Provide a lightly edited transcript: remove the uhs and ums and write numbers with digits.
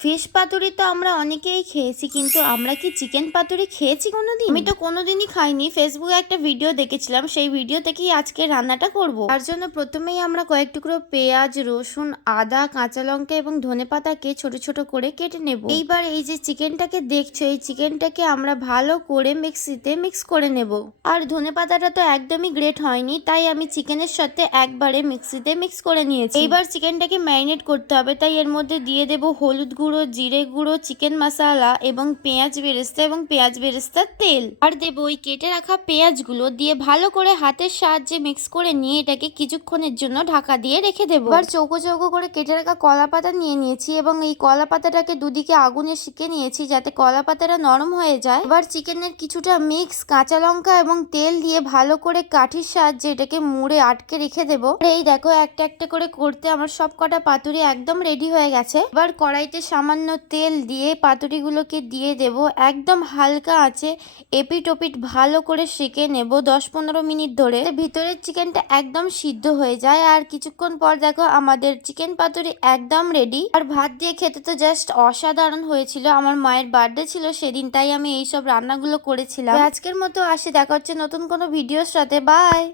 Fish পাতুরি তো আমরা অনেকেই খেয়েছি, কিন্তু আমরা কি চিকেন পাতুরি খেয়েছি কোনোদিন? আমি তো কোনোদিনই খাইনি। ফেসবুকে একটা ভিডিও দেখেছিলাম, সেই ভিডিও থেকেই আজকে রান্নাটা করব। তার জন্য প্রথমেই আমরা কয়েক টুকরো পেঁয়াজ, রসুন, আদা, কাঁচা লঙ্কা এবং ধনেপাতাকে ছোট ছোট করে কেটে নেব। এইবার এই যে চিকেনটাকে দেখছো, এই চিকেনটাকে আমরা ভালো করে মিক্সিতে মিক্স করে নেব। আর ধনেপাতাটা তো একদমই গ্রেট হয়নি, তাই আমি চিকেনের সাথে একবারে মিক্সিতে মিক্স করে নিয়েছি। এইবার চিকেনটাকে ম্যারিনেট করতে হবে, তাই এর মধ্যে দিয়ে দেব হলুদ গুঁড়ো, জিরে গুঁড়ো, চিকেন মশলা এবং পেঁয়াজ বেরেস্তা এবং পেঁয়াজ বেরেস্তার তেল। আর দেবো ওই কেটে রাখা পেঁয়াজগুলো দিয়ে ভালো করে হাতের সাহায্যে মিক্স করে নিয়ে এটাকে কিছুক্ষণের জন্য ঢাকা দিয়ে রেখে দেবো। এবার চৌকো চৌকো করে কেটে রাখা কলা পাতা নিয়ে নিয়েছি এবং এই কলা পাতাটাকে দুদিকে আগুনে সেঁকে নিয়েছি যাতে কলা পাতাটা নরম হয়ে যায়। এবার চিকেনের কিছুটা মিক্স কাঁচা লঙ্কা এবং তেল দিয়ে ভালো করে কাঠির সাহায্যে এটাকে মুড়ে আটকে রেখে দেবো। এই দেখো একটা একটা করে করতে আমার সব কটা পাতুরি একদম রেডি হয়ে গেছে। এবার কড়াইতে সামান্য তেল দিয়ে পাতুরিগুলোকে দিয়ে দেব। একদম হালকা আছে এপিট ওপিট ভালো করে সেঁকে নেব 10-15 মিনিট ধরে, ভিতরের চিকেনটা একদম সিদ্ধ হয়ে যায়। আর কিছুক্ষণ পর দেখো আমাদের চিকেন পাতুরি একদম রেডি। আর ভাত দিয়ে খেতে তো জাস্ট অসাধারণ হয়েছিল। আমার মায়ের বার্থডে ছিল সেদিন, তাই আমি এইসব রান্নাগুলো করেছিলাম। আজকের মতো আসি, দেখা হচ্ছে নতুন কোনো ভিডিওর সাথে। বাই।